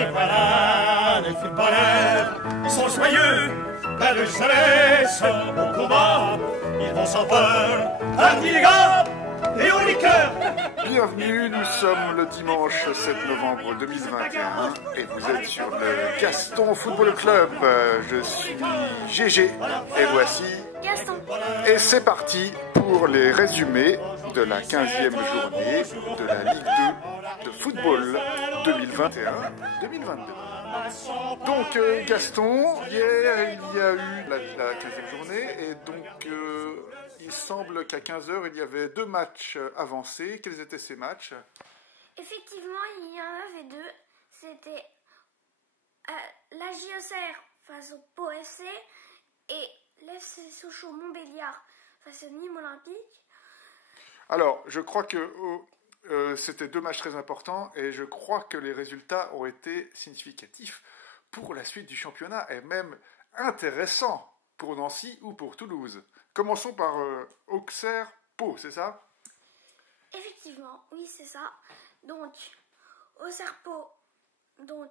Et voilà, les footballeurs sont joyeux, pleins de jeunesse, au combat, ils vont sans peur, parmi les gars et au liqueur. Bienvenue, nous sommes le dimanche 7 novembre 2021 et vous êtes sur le Gaston Football Club. Je suis GG et voici Gaston. Et c'est parti pour les résumés de la 15e journée de la Ligue 2 de football 2021-2022. Donc Gaston, hier il y a eu la 15e journée et donc il semble qu'à 15h il y avait deux matchs avancés. Quels étaient ces matchs? Effectivement, il y en avait deux. C'était la JOCR face au Pau FC et l'FC Sochaux-Montbéliard face au Nîmes Olympique. Alors, je crois que c'était deux matchs très importants et je crois que les résultats ont été significatifs pour la suite du championnat et même intéressants pour Nancy ou pour Toulouse. Commençons par Auxerre-Pau, c'est ça? Effectivement, oui, c'est ça. Donc, Auxerre-Pau, donc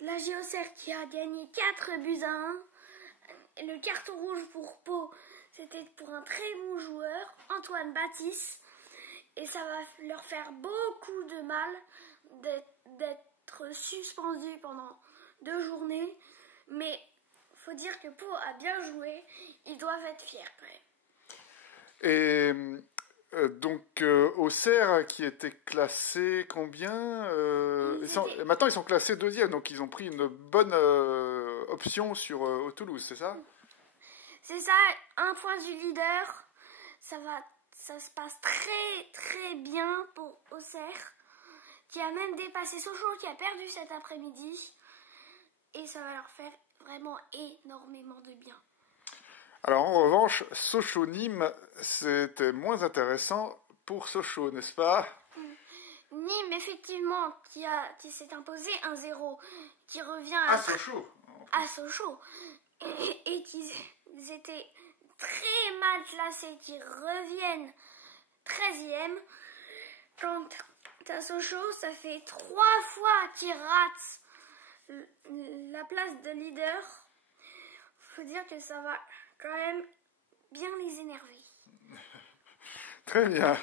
la JOCR qui a gagné 4-1. Le carton rouge pour Pau, c'était pour un très bon joueur, Antoine Baptiste. Et ça va leur faire beaucoup de mal d'être suspendu pendant 2 journées. Mais il faut dire que Pau a bien joué. Ils doivent être fiers quand même. Et donc Auxerre qui était classé combien Maintenant ils sont classés 2e, donc ils ont pris une bonne option sur Toulouse, c'est ça? C'est ça, 1 point du leader. Ça se passe très très bien pour Auxerre, qui a même dépassé Sochaux, qui a perdu cet après-midi. Et ça va leur faire vraiment énormément de bien. Alors en revanche, Sochaux-Nîmes, c'était moins intéressant pour Sochaux, n'est-ce pas? Nîmes, effectivement, qui s'est imposé 1-0, qui revient à Sochaux. À Sochaux. Et qu'ils étaient très mal classés, qui reviennent 13e. Quant à Sochaux, ça fait 3 fois qu'ils ratent la place de leader. Faut dire que ça va quand même bien les énerver. Très bien.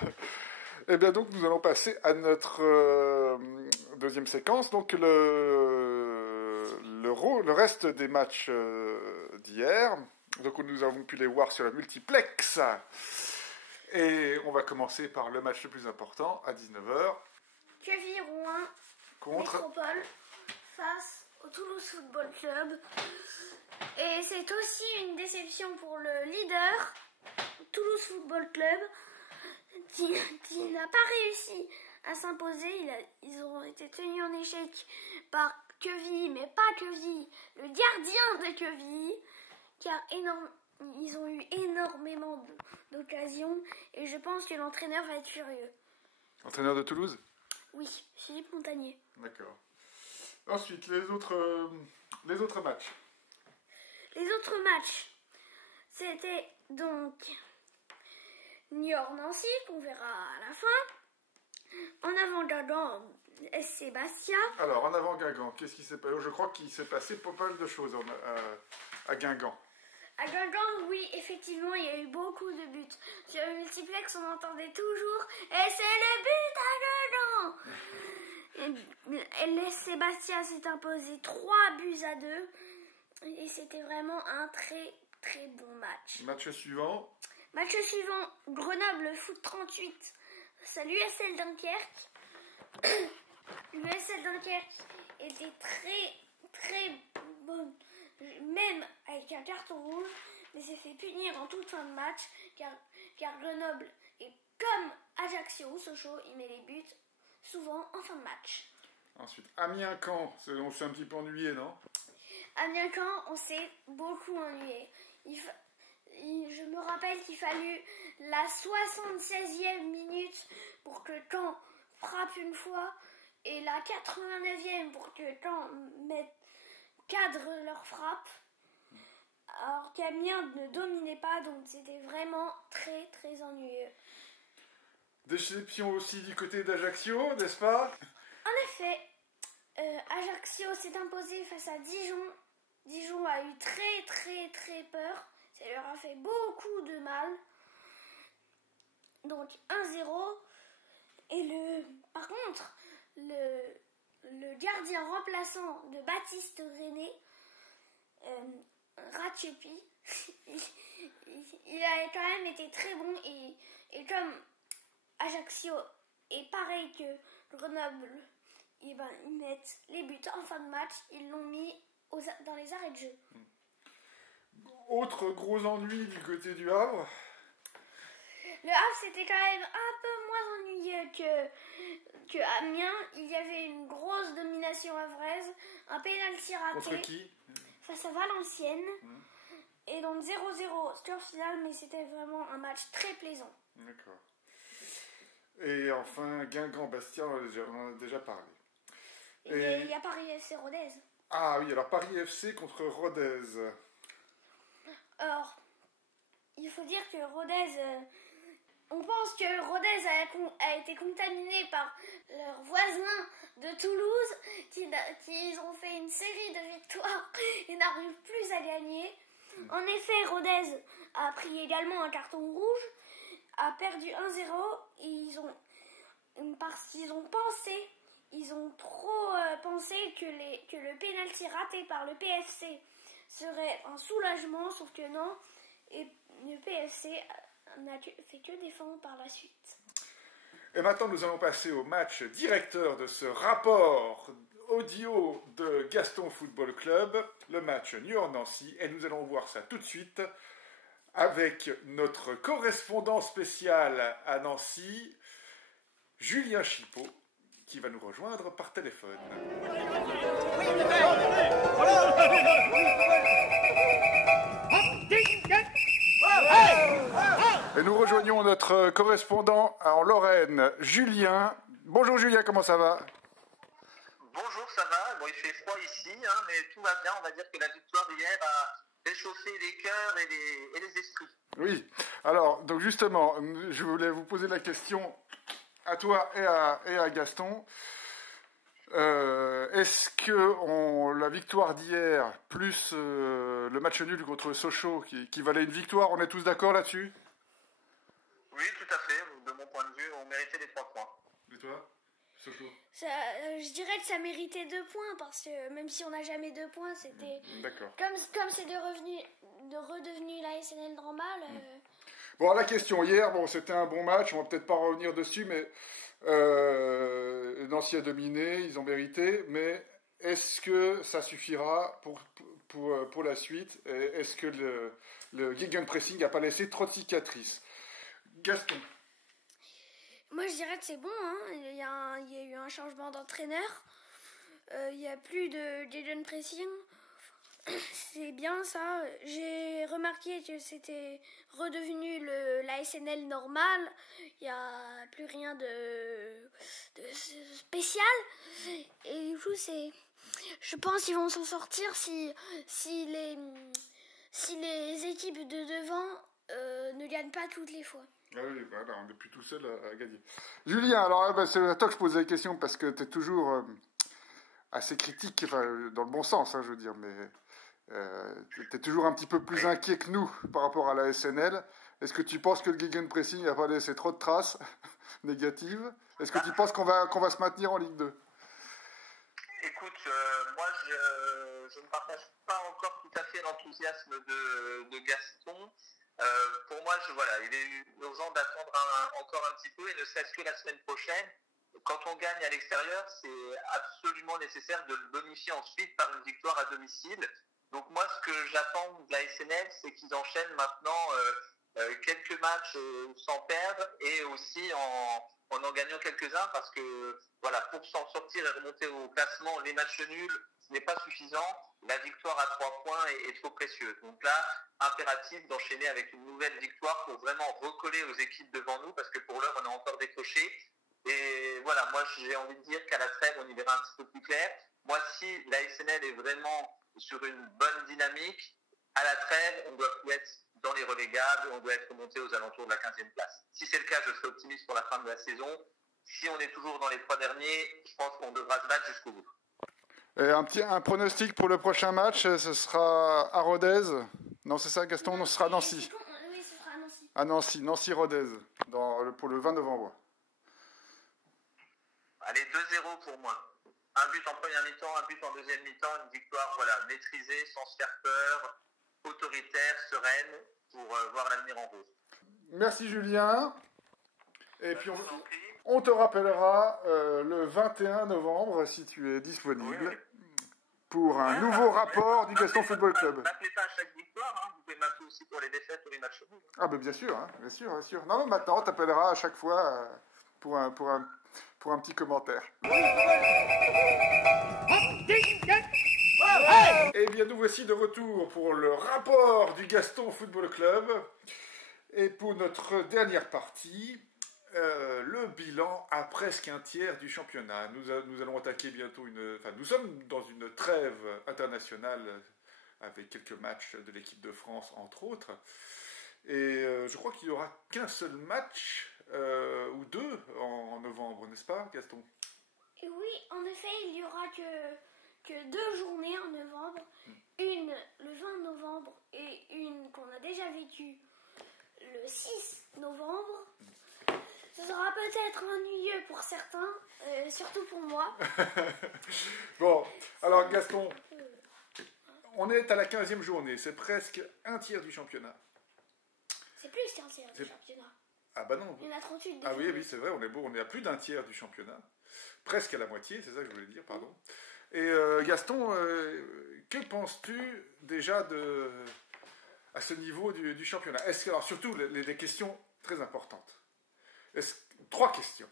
Eh bien donc nous allons passer à notre deuxième séquence. Donc le reste des matchs d'hier. Donc nous avons pu les voir sur la multiplex. Et on va commencer par le match le plus important à 19h. Queville-Rouen contre Métropole face au Toulouse Football Club. Et c'est aussi une déception pour le leader, Toulouse Football Club, qui n'a pas réussi à s'imposer. Ils ont été tenus en échec par Queville, mais pas Queville, le gardien de Queville, car ils ont eu énormément d'occasions et je pense que l'entraîneur va être furieux. L'entraîneur de Toulouse? Oui, Philippe Montagnier. D'accord. Ensuite, les autres matchs. Les autres matchs, c'était donc Niort-Nancy, qu'on verra à la fin. En avant Guingamp, SC Bastia. Alors, en avant Guingamp, qu'est-ce qui s'est passé? Je crois qu'il s'est passé pas mal de choses à Guingamp. À Guingamp, oui, effectivement, il y a eu beaucoup de buts. Sur le multiplex, on entendait toujours « Et c'est le but à Guingamp !» Et l'SC Bastia s'est imposé 3-2. Et c'était vraiment un très très bon match. Match suivant, Grenoble Foot 38 face à l'USL Dunkerque. L'USL Dunkerque était très très bonne, même avec un carton rouge, mais s'est fait punir en toute fin de match, car Grenoble est comme Ajaccio ou Sochaux, il met les buts souvent en fin de match. Ensuite, Amiens-Caen, on s'est un petit peu ennuyé, non? Amiens-Caen, on s'est beaucoup ennuyé. Je me rappelle qu'il fallut la 76e minute pour que Caen frappe une fois et la 89e pour que Caen cadre leur frappe. Alors qu'Amiens ne dominait pas, donc c'était vraiment très très ennuyeux. Déception aussi du côté d'Ajaccio, n'est-ce pas? En effet, Ajaccio s'est imposé face à Dijon. Dijon a eu très très très peur. Ça leur a fait beaucoup de mal. Donc 1-0. Et par contre, le gardien remplaçant de Baptiste René, Ratchepi, il a quand même été très bon. Et comme Ajaccio est pareil que Grenoble, ils mettent les buts en fin de match, ils l'ont mis dans les arrêts de jeu. Autre gros ennui du côté du Havre. Le Havre, c'était quand même un peu moins ennuyeux que Amiens. Il y avait une grosse domination havraise, un pénalty raté. Contre qui? Face à Valenciennes. Et donc 0-0 score final, mais c'était vraiment un match très plaisant. D'accord. Et enfin, Guingamp-Bastia, on en a déjà parlé. Et il y a Paris FC Rodez. Ah oui, alors Paris FC contre Rodez. Alors, il faut dire que Rodez... on pense que Rodez a été contaminé par leurs voisins de Toulouse, qui ont fait une série de victoires et n'arrivent plus à gagner. En effet, Rodez a pris également un carton rouge, a perdu 1-0, et parce qu'ils ont trop pensé que le pénalty raté par le PFC serait un soulagement, sauf que non, et le PFC n'a fait que défendre par la suite. Et maintenant, nous allons passer au match directeur de ce rapport audio de Gaston Football Club, le match Niort-Nancy, et nous allons voir ça tout de suite avec notre correspondant spécial à Nancy, Julien Chipot, qui va nous rejoindre par téléphone. Et nous rejoignons notre correspondant en Lorraine, Julien. Bonjour Julien, comment ça va? Bonjour, ça va. Bon, il fait froid ici, mais tout va bien. On va dire que la victoire d'hier a réchauffé les cœurs et les esprits. Oui, alors, donc justement, je voulais vous poser la question à toi et à Gaston. Est-ce que la victoire d'hier, plus le match nul contre Sochaux, qui valait une victoire, on est tous d'accord là-dessus? Oui, tout à fait. De mon point de vue, on méritait les 3 points. Et toi, Sochaux? Je dirais que ça méritait 2 points, parce que même si on n'a jamais 2 points, c'était... D'accord. Comme c'est redevenu la SNL normale... Bon, la question, hier, c'était un bon match, on va peut-être pas revenir dessus, mais Nancy a dominé, ils ont mérité, mais est-ce que ça suffira pour la suite? Est-ce que le gegenpressing n'a pas laissé trop de cicatrices? Gaston? Moi, je dirais que c'est bon, il y a eu un changement d'entraîneur, il n'y a plus de gegenpressing. C'est bien ça. J'ai remarqué que c'était redevenu la SNL normale. Il n'y a plus rien de spécial. Et du coup, je pense qu'ils vont s'en sortir si les équipes de devant ne gagnent pas toutes les fois. Ah oui, voilà, on n'est plus tout seul à gagner. Julien, alors c'est à toi que je pose la question parce que tu es toujours assez critique, enfin, dans le bon sens, je veux dire, mais... tu es toujours un petit peu plus inquiet que nous par rapport à la SNL. Est-ce que tu penses que le gegenpressing n'a pas laissé trop de traces négatives? Est-ce que tu penses qu'on va se maintenir en Ligue 2? Écoute, moi je ne partage pas encore tout à fait l'enthousiasme de Gaston. Pour moi, il est urgent d'attendre encore un petit peu, et ne serait-ce que la semaine prochaine. Quand on gagne à l'extérieur, c'est absolument nécessaire de le bonifier ensuite par une victoire à domicile. Donc moi, ce que j'attends de la SNL, c'est qu'ils enchaînent maintenant quelques matchs sans perdre, et aussi en gagnant quelques-uns, parce que pour s'en sortir et remonter au classement, les matchs nuls, ce n'est pas suffisant. La victoire à 3 points est trop précieuse. Donc là, impératif d'enchaîner avec une nouvelle victoire pour vraiment recoller aux équipes devant nous, parce que pour l'heure, on a encore décroché. Et voilà, moi j'ai envie de dire qu'à la trêve, on y verra un petit peu plus clair. Moi, si la SNL est vraiment sur une bonne dynamique, à la trêve, on doit plus être dans les relégables, on doit être remonté aux alentours de la 15e place. Si c'est le cas, je serai optimiste pour la fin de la saison. si on est toujours dans les 3 derniers, je pense qu'on devra se battre jusqu'au bout. Et un pronostic pour le prochain match, ce sera à Rodez. Non, c'est ça, Gaston? Non, ce sera à Nancy. Oui, ce sera à Nancy. À Nancy, Nancy-Rodez, pour le 20 novembre. Allez, 2-0 pour moi. Un but en première mi-temps, un but en deuxième mi-temps, une victoire, voilà, maîtrisée, sans se faire peur, autoritaire, sereine, pour voir l'avenir en rose. Merci Julien. Et puis on te rappellera le 21 novembre, si tu es disponible, pour un nouveau rapport du Gaston Football Club. M'appelez pas à chaque victoire, hein. Vous pouvez m'appeler aussi pour les défaites ou les matchs nuls. Ah ben bien sûr, hein, bien sûr, bien sûr. Non, mais maintenant, on t'appellera à chaque fois pour un petit commentaire. Eh bien, nous voici de retour pour le rapport du Gaston Football Club. Et pour notre dernière partie, le bilan à presque un tiers du championnat. Nous allons attaquer bientôt nous sommes dans une trêve internationale avec quelques matchs de l'équipe de France, entre autres. Et je crois qu'il n'y aura qu'un seul match ou deux en novembre, n'est-ce pas, Gaston? Et oui, en effet, il n'y aura que 2 journées en novembre. Une le 20 novembre et une qu'on a déjà vécue le 6 novembre. Ce sera peut-être ennuyeux pour certains, surtout pour moi. Bon, alors Gaston, on est à la 15e journée, c'est presque un tiers du championnat. C'est plus qu'un tiers du championnat. Ah bah non. Il y en a 38. Ah oui, c'est vrai, on est à plus d'un tiers du championnat. Presque à la moitié, c'est ça que je voulais dire, pardon. Et Gaston, que penses-tu déjà à ce niveau du championnat? Alors surtout, les questions très importantes. 3 questions.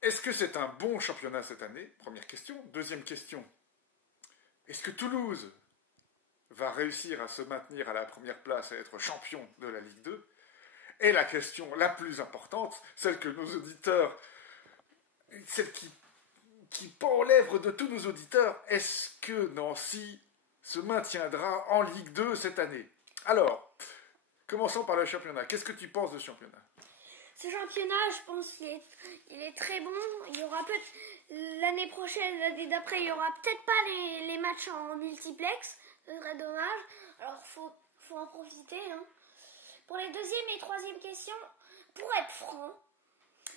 Est-ce que c'est un bon championnat cette année? Première question. Deuxième question. Est-ce que Toulouse va réussir à se maintenir à la première place, à être champion de la Ligue 2? Et la question la plus importante, celle que nos auditeurs, celle qui pend aux lèvres de tous nos auditeurs, est-ce que Nancy se maintiendra en Ligue 2 cette année? Alors, commençons par le championnat. Qu'est-ce que tu penses de ce championnat? Ce championnat, je pense qu'il est très bon. Il y aura peut-être l'année prochaine, l'année d'après, il n'y aura peut-être pas les matchs en multiplex. Ce serait dommage. Alors, faut en profiter. Hein. Pour les deuxième et troisième questions, pour être franc,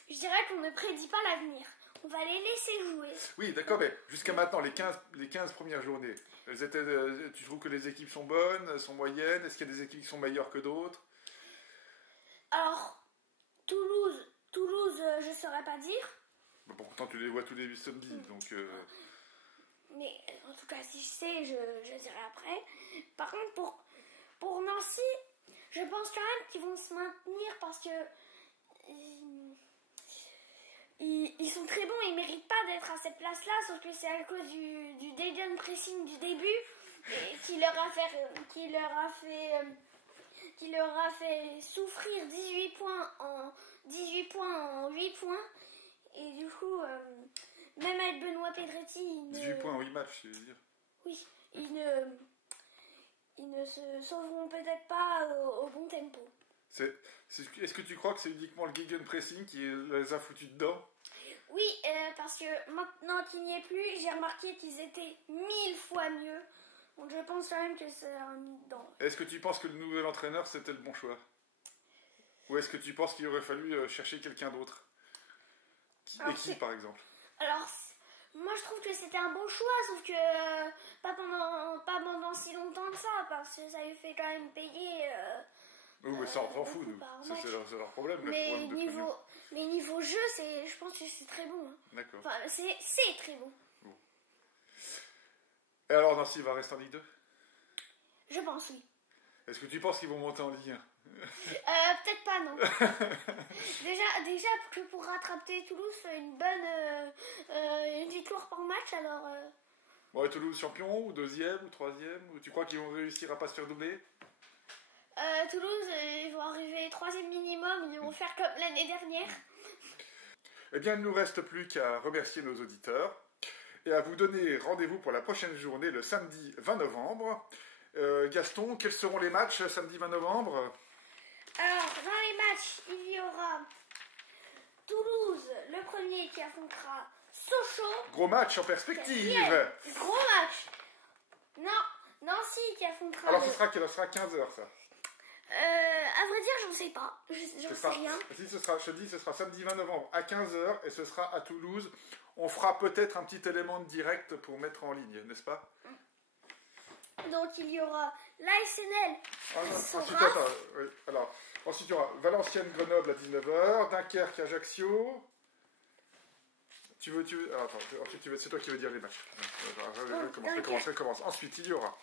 je dirais qu'on ne prédit pas l'avenir. On va les laisser jouer. Oui, d'accord, mais jusqu'à maintenant, les 15 premières journées, tu trouves que les équipes sont bonnes, sont moyennes? Est-ce qu'il y a des équipes qui sont meilleures que d'autres? Alors, Toulouse, je ne saurais pas dire. Bah, pourtant, tu les vois tous les samedis, donc... Mais en tout cas, si je sais, je dirai après. Par contre, pour Nancy, je pense quand même qu'ils vont se maintenir parce que... Ils sont très bons, ils méritent pas d'être à cette place-là, sauf que c'est à cause du Dayton pressing du début et qui leur a fait souffrir 18 points en 8 points. Et du coup, même avec Benoît Pedretti, 18 points en 8 matchs, tu veux dire? Oui, ils ne se sauveront peut-être pas au bon tempo. Est-ce que tu crois que c'est uniquement le gegenpressing qui les a foutus dedans? Oui, parce que maintenant qu'il n'y est plus, j'ai remarqué qu'ils étaient 1000 fois mieux. Donc je pense quand même que c'est un mis dedans. Est-ce que tu penses que le nouvel entraîneur, c'était le bon choix? Ou est-ce que tu penses qu'il aurait fallu chercher quelqu'un d'autre? Et qui, par exemple? Alors, moi je trouve que c'était un bon choix, sauf que pas pendant si longtemps que ça, parce que ça lui fait quand même payer... Oui, mais ça, on s'en fout, nous. C'est leur problème. Mais niveau jeu, je pense que c'est très bon. Hein. D'accord. Enfin, c'est très bon. Et alors, Nancy va rester en Ligue 2? Je pense, oui. Est-ce que tu penses qu'ils vont monter en Ligue 1? Peut-être pas, non. déjà que pour rattraper Toulouse, une victoire par match, alors... Bon, et Toulouse champion, ou deuxième, ou troisième? Ou tu crois qu'ils vont réussir à pas se faire doubler? Toulouse, ils vont arriver 3e minimum, ils vont faire comme l'année dernière. Eh bien, il ne nous reste plus qu'à remercier nos auditeurs et à vous donner rendez-vous pour la prochaine journée, le samedi 20 novembre. Gaston, quels seront les matchs samedi 20 novembre? Alors, dans les matchs, il y aura Saint-Denis qui affrontera Sochaux. Gros match en perspective. Gros match. Non, Nancy qui affrontera. Alors ce sera à 15h ça. À vrai dire, j'en sais pas. J'en sais rien. Si, je te dis, ce sera samedi 20 novembre à 15h et ce sera à Toulouse. On fera peut-être un petit élément de direct pour mettre en ligne, n'est-ce pas? Donc il y aura l'ASNL. Ensuite, il y aura Valenciennes-Grenoble à 19h, Dunkerque, Ajaccio. C'est toi qui veux dire les matchs. Je commence. Ensuite, il y aura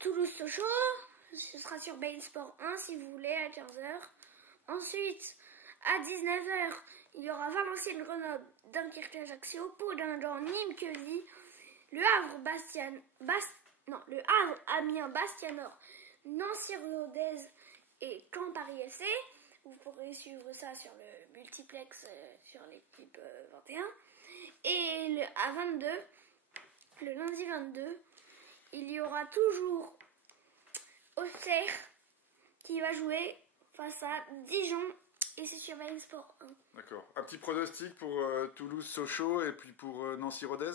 Toulouse-Sochaux. Ce sera sur Bein Sport 1 si vous voulez à 15h. Ensuite, à 19h, il y aura Valenciennes-Grenoble, Dunkerque-Ajaccio, Pau-Guingamp, Nîmes-Queville, Le Havre-Amiens-Bastia-Nord, Nancy-Rodez et Caen-Paris FC. Vous pourrez suivre ça sur le multiplex sur l'équipe 21. Et à 22, le lundi 22, il y aura toujours Auxerre qui va jouer face à Dijon et c'est sur Bein Sport 1. D'accord. Un petit pronostic pour Toulouse-Sochaux et puis pour Nancy-Rodez?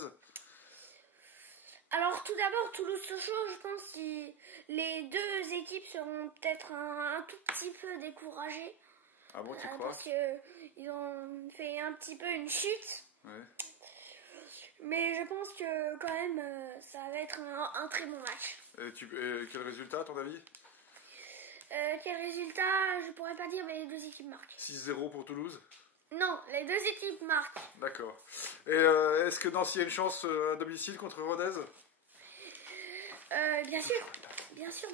Alors tout d'abord, Toulouse-Sochaux, je pense que les deux équipes seront peut-être un tout petit peu découragées. Ah bon, tu crois? Parce qu'ils ont fait un petit peu une chute. Ouais. Mais je pense que quand même, ça va être un très bon match. Et quel résultat à ton avis? Quel résultat, je pourrais pas dire, mais les deux équipes marquent. 6-0 pour Toulouse? Non, les deux équipes marquent. D'accord. Et est-ce que Nancy a une chance à domicile contre Rodez? Bien sûr. Bien sûr.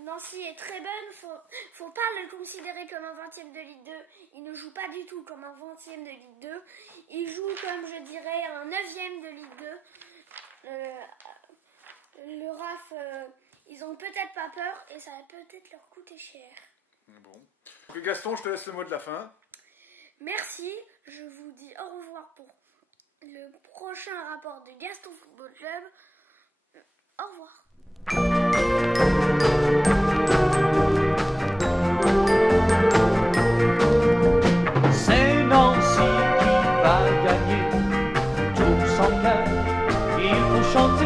Nancy est très bonne. Faut pas le considérer comme un 20e de Ligue 2. Il ne joue pas du tout comme un 20e de Ligue 2. Il joue comme, je dirais, un 9e de Ligue 2. Le RAF, ils ont peut-être pas peur et ça va peut-être leur coûter cher. Bon. Donc, Gaston, je te laisse le mot de la fin. Merci. Je vous dis au revoir pour le prochain rapport de Gaston Football Club. Au revoir. C'est Nancy qui va gagner, tous en cœur, il faut chanter.